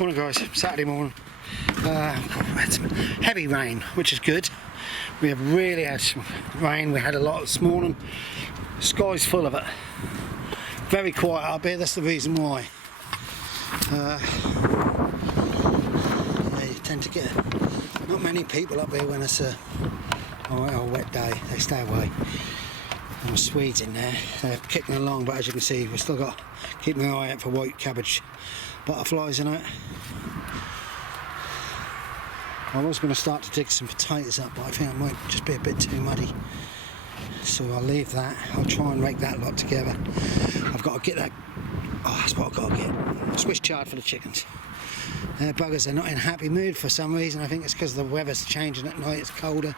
Morning guys, Saturday morning. It's heavy rain, which is good. We have really had some rain. We had a lot this morning. The sky's full of it. Very quiet up here, that's the reason why. Yeah, you tend to get not many people up here when it's a wet day. They stay away. And the Swedes in there, they're kicking along, but as you can see, we've still got keeping an eye out for white cabbage butterflies in it. I was going to start to dig some potatoes up, but I think it might just be a bit too muddy, so I'll leave that. I'll try and rake that lot together. I've got to get that. Oh, that's what I've got to get. Swiss chard for the chickens. They're buggers. They're not in a happy mood for some reason. I think it's because the weather's changing at night. It's colder.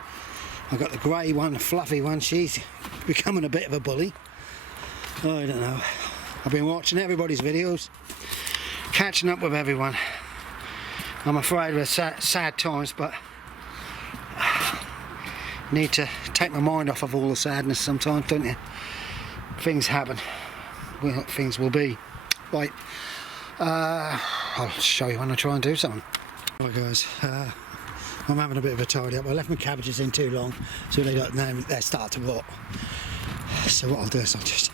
I've got the grey one, the fluffy one. She's becoming a bit of a bully. Oh, I don't know. I've been watching everybody's videos, catching up with everyone. I'm afraid we're sad times, but need to take my mind off of all the sadness sometimes, don't you? Things happen. Well, things will be. Right. I'll show you when I try and do something. Right guys, I'm having a bit of a tidy up. I left my cabbages in too long, so they start to rot. So what I'll do is I'll just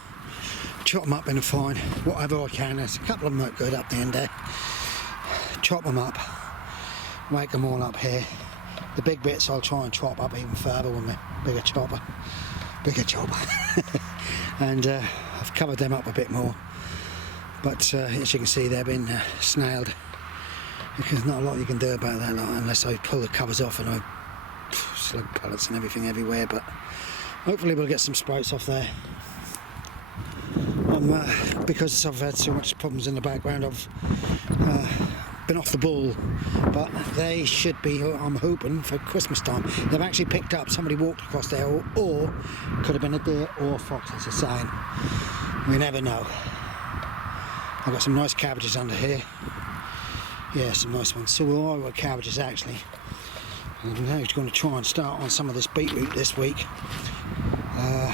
chop them up in a fine, whatever I can. There's a couple of them look good up the end there. Chop them up, make them all up here. The big bits I'll try and chop up even further with my bigger chopper. And I've covered them up a bit more. But as you can see, they've been snailed. There's not a lot you can do about that lot unless I pull the covers off and I slug pellets and everything everywhere. But hopefully we'll get some sprouts off there. Because I've had so much problems in the background, I've been off the ball, but they should be, I'm hoping, for Christmas time. They've actually picked up, somebody walked across there, or could have been a deer or a fox, as a sign. We never know. I've got some nice cabbages under here. Yeah, some nice ones. So we're all with cabbages actually. And now he's going to try and start on some of this beetroot this week.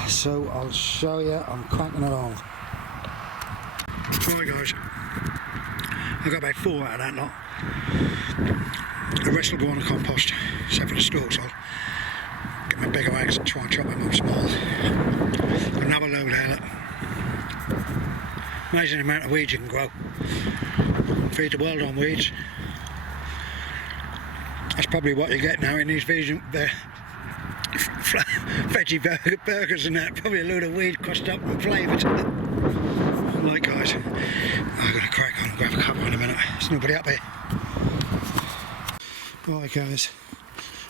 So I'll show you, I'm cracking it on. Right guys, I got about 4 out of that lot. The rest will go on the compost, except for the stalks. I'll get my bigger axe and try and chop them up small. Another load there, look. Amazing amount of weeds you can grow. Feed the world on weeds. That's probably what you get now in these veggie burgers and that. Probably a load of weed crushed up and flavoured. Right guys, I've got to crack on and grab a cuppa in a minute. There's nobody up here. Right guys,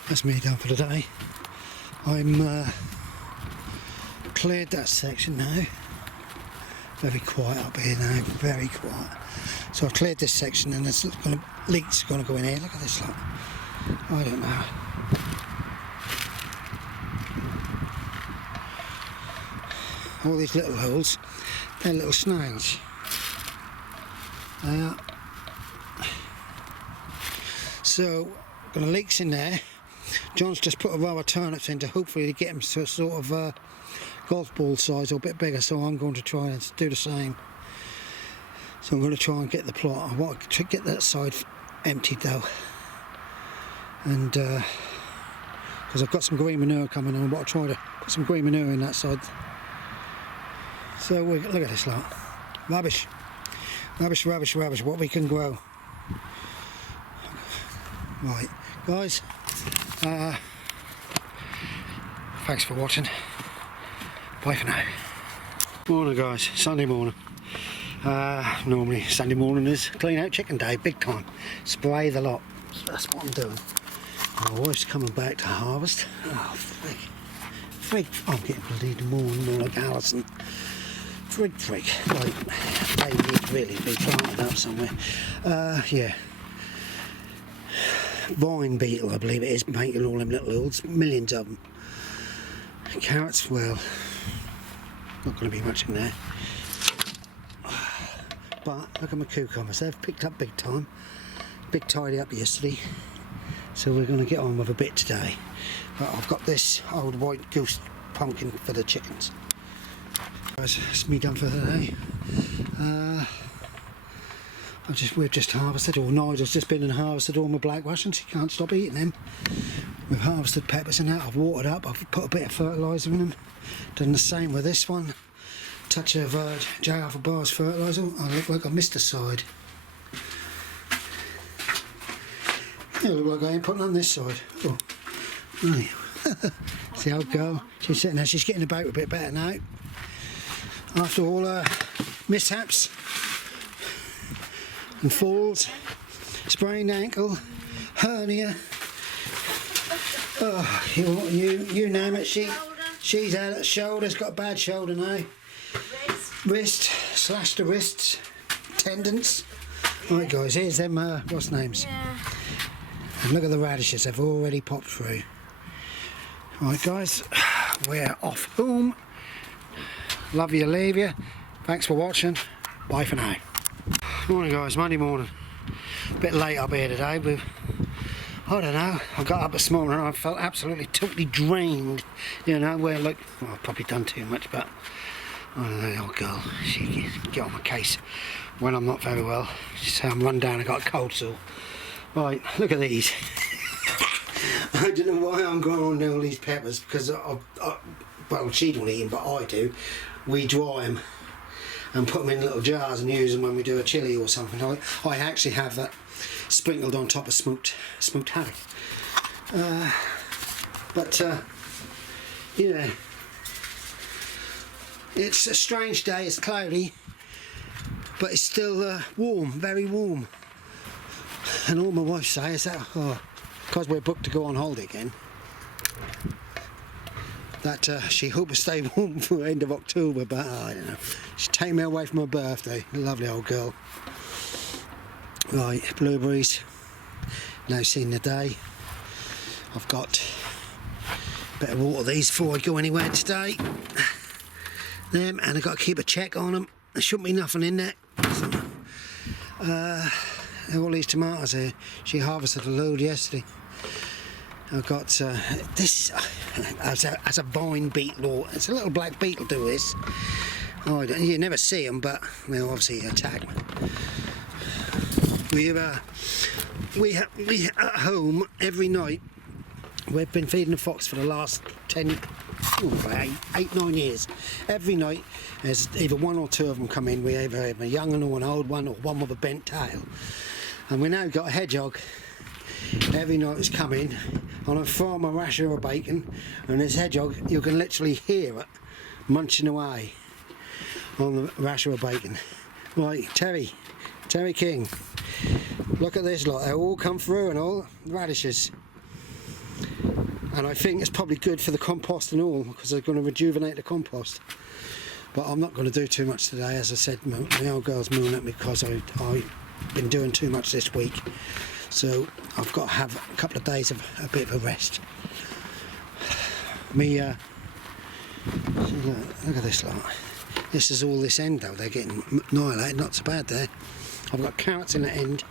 that's me done for the day. I'm cleared that section now. Very quiet up here now, very quiet. So I've cleared this section and there's leaks going to go in here. Look at this lot. I don't know. All these little holes, they're little snails. They are. So, got leaks in there. John's just put a row of turnips in to hopefully get them to a sort of golf ball size or a bit bigger, so I'm going to try and do the same. So I'm going to try and get the plot. I want to get that side emptied though. And because I've got some green manure coming on, but I'll try to put some green manure in that side. So look at this lot. Rubbish. Rubbish, rubbish, rubbish. What we can grow. Right, guys. Thanks for watching. Bye for now. Morning guys, Sunday morning. Normally Sunday morning is clean out chicken day, big time. Spray the lot. So that's what I'm doing. My wife's coming back to harvest. Oh, frig. I'm getting bloody more like Alison. Frig. Like, they need really be planted up somewhere. Yeah. Vine beetle, I believe it is, making all them little holes. Millions of them. Carrots, well, not going to be much in there. But look at my cucumbers, they've picked up big time. Big tidy up yesterday. So we're going to get on with a bit today. But I've got this old white goose pumpkin for the chickens. Guys, it's me done for the day. we've just harvested, or Nigel's just been and harvested all my black Russians. He can't stop eating them. We've harvested peppers and that. I've watered up. I've put a bit of fertiliser in them. Done the same with this one. Touch of J. Alpha Bars fertiliser. I look like I missed a side. Yeah, look like I ain't putting on this side. Oh, right. See how girl? She's sitting there. She's getting about a bit better now. After all her mishaps and falls, sprained ankle, hernia. Oh, you name it. She's had it. Shoulders, got a bad shoulder now. Wrist, slashed the wrists, tendons. Right, guys, here's them. What's names? Yeah. And look at the radishes. They've already popped through. Right, guys, we're off home. Love you, leave you. Thanks for watching. Bye for now. Morning, guys. Monday morning. A bit late up here today, but I don't know. I got up this morning and I felt absolutely totally drained. You know, where like, well, I've probably done too much, but I don't know, the old girl, she can get on my case when I'm not very well. She's saying I'm run down, I got a cold sore. Right, look at these. I don't know why I'm going on all these peppers, because well, she don't eat them, but I do. We dry them and put them in little jars and use them when we do a chilli or something. I actually have that sprinkled on top of smoked haddock. But you know, it's a strange day. It's cloudy, but it's still warm, very warm. And all my wife says is that, because we're booked to go on holiday again, that she hopes to stay warm for the end of October, but I don't know. She's taking me away from my birthday. Lovely old girl. Right, blueberries. Now seen the day. I've got better water these before I go anywhere today. Them, and I've got to keep a check on them. There shouldn't be nothing in there. All these tomatoes here. She harvested a load yesterday. I've got this as a vine beetle. It's a little black beetle do this. Oh, you never see them, but they'll obviously attack me. We at home every night. We've been feeding the fox for the last 8-9 years. Every night there's either one or two of them come in. We either have a young one or an old one, or one with a bent tail. And we now got a hedgehog. Every night it's coming on a farm, a rasher of bacon, and this hedgehog, you can literally hear it munching away on the rasher of bacon. Right, Terry King, look at this lot. They all come through and all radishes. And I think it's probably good for the compost and all, because they're going to rejuvenate the compost. But I'm not going to do too much today. As I said, my old girl's mooning at me because I've been doing too much this week. So I've got to have a couple of days of a bit of a rest. Look at this lot. This is all this end though. They're getting annihilated. Not so bad there. I've got carrots in the end.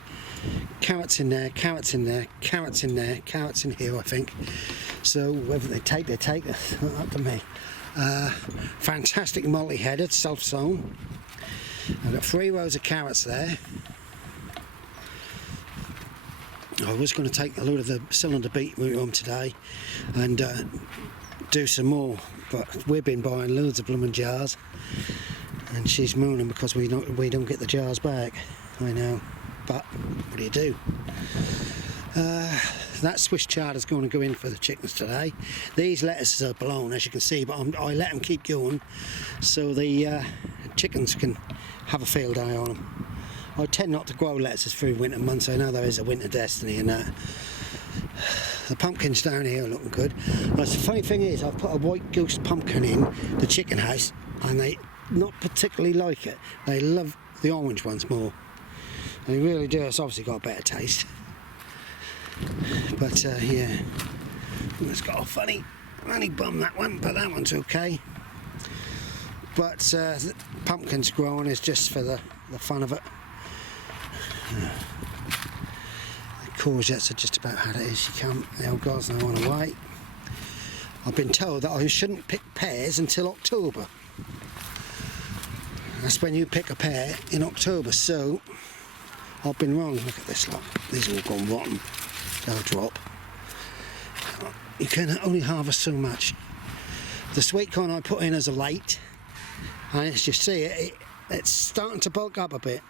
Carrots in there, carrots in there, carrots in there, carrots in here, I think. So whether they take, that's not up to me. Fantastic multi-headed, self-sown. I've got 3 rows of carrots there. I was going to take a load of the cylinder beetroot home today and do some more, but we've been buying loads of blooming jars, and she's mooning because we don't get the jars back. I know. But what do you do? That Swiss chard is going to go in for the chickens today. These lettuces are blown, as you can see, but I let them keep going so the chickens can have a field day on them. I tend not to grow lettuces through winter months. I know there is a winter destiny in that. The pumpkins down here are looking good. The funny thing is, I've put a white goose pumpkin in the chicken house, and they not particularly like it. They love the orange ones more. They really do. It's obviously got a better taste. But yeah, it's got a funny bum, that one, but that one's okay. But the pumpkins growing is just for the fun of it. The courgettes are just about had it as you come. The old girl's now on her way. I've been told that I shouldn't pick pears until October. That's when you pick a pear, in October, so I've been wrong. Look at this lot. These have all gone rotten. They'll drop. You can only harvest so much. The sweet corn I put in as a late, and as you see it's starting to bulk up a bit.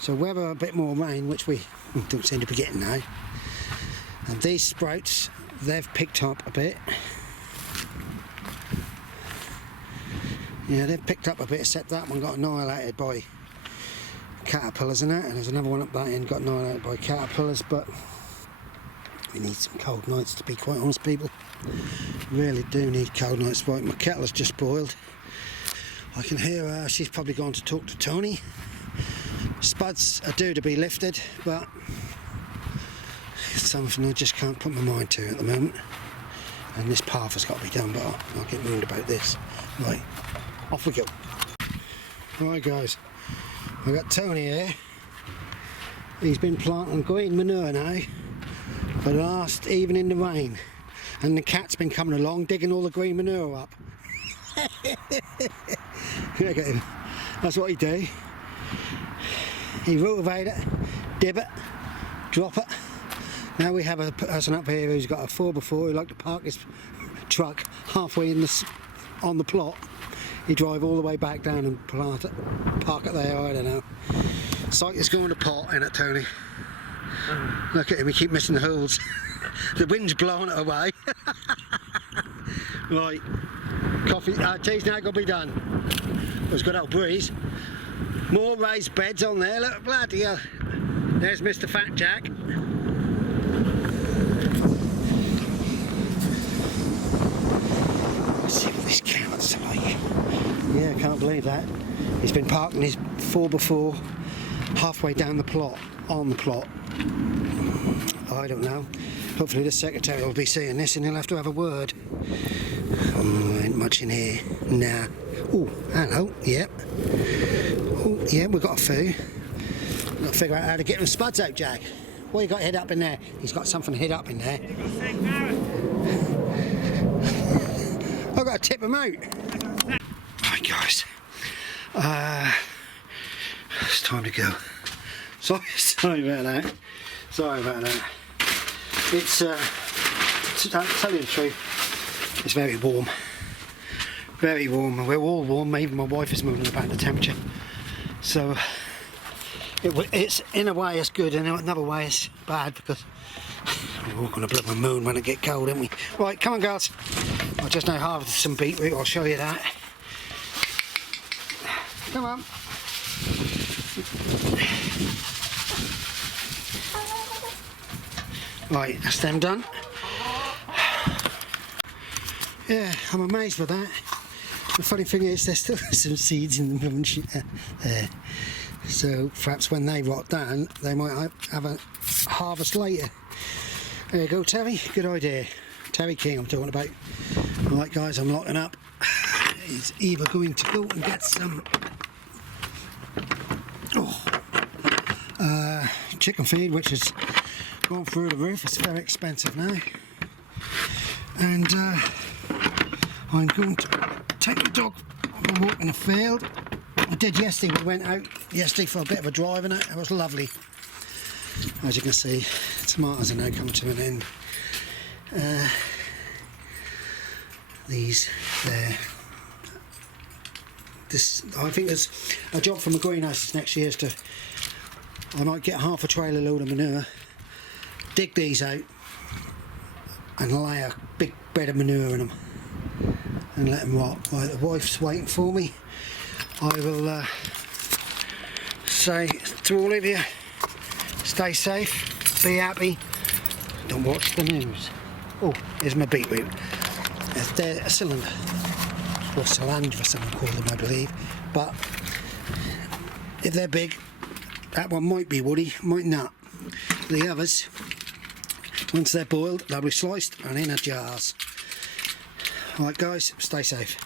So whether a bit more rain, which we don't seem to be getting now, and these sprouts, they've picked up a bit. Yeah, they've picked up a bit, except that one got annihilated by caterpillars in it, and there's another one up that end got annihilated by caterpillars. But we need some cold nights, to be quite honest, people. Really do need cold nights. Right, my kettle's just boiled. I can hear her. She's probably gone to talk to Tony. Spuds are due to be lifted, but it's something I just can't put my mind to at the moment. And this path has got to be done, but I'll get moved about this. Right, off we go. Right guys, I've got Tony here. He's been planting green manure now for the last, even in the rain. And the cat's been coming along, digging all the green manure up. Look at him. That's what he do. He rotivate it, dib it, drop it. Now we have a person up here who's got a 4x4 who like to park his truck halfway in on the plot. He drive all the way back down and plant it, park it there, I don't know. It's like it's going to pot, ain't it, Tony? Look at him, he keep missing the holes. The wind's blowing it away. Right, coffee, tea's now got to be done. There's a good old breeze. More raised beds on there, look, bloody hell. There's Mr. Fat Jack. Let's see what this carrot's like. Yeah, I can't believe that. He's been parking his 4x4 halfway down the plot, on the plot. I don't know. Hopefully the secretary will be seeing this and he'll have to have a word. Oh, ain't much in here. Nah. Oh, hello. Yep. Oh, yeah, we've got a few. Got to figure out how to get them spuds out, Jack. What you got hid up in there? He's got something hid up in there. I've got to tip him out. Right, guys. It's time to go. Sorry about that. Sorry about that. It's, to tell you the truth, it's very warm. Very warm, and we're all warm. Even my wife is moving about the temperature. So it's in a way it's good, and in another way it's bad because we're all going to blow my moon when it get cold, aren't we? Right, come on, girls. I just now harvested some beetroot. I'll show you that. Come on. Right, that's them done. Yeah, I'm amazed with that. The funny thing is there's still some seeds in the bunch there. So perhaps when they rot down they might have a harvest later. There you go, Terry, good idea. Terry King I'm talking about. Right guys, I'm locking up. He's either going to go and get some chicken feed, which has gone through the roof. It's very expensive now. And I'm going to take the dog for a walk in the field. I did yesterday. We went out yesterday for a bit of a drive in it. It was lovely. As you can see, tomatoes are now coming to an end. These there. This, I think there's a job for my greenhouses next year is to, I might get half a trailer load of manure, dig these out and lay a big bed of manure in them and let them rot. Right, the wife's waiting for me. I will say to all of you, stay safe, be happy, don't watch the news. Oh, here's my beetroot. They're a cylinder, or Salandra, someone called them, I believe. But if they're big, that one might be woody, might not. The others, once they're boiled, they'll be sliced and in a jars. Alright guys, stay safe.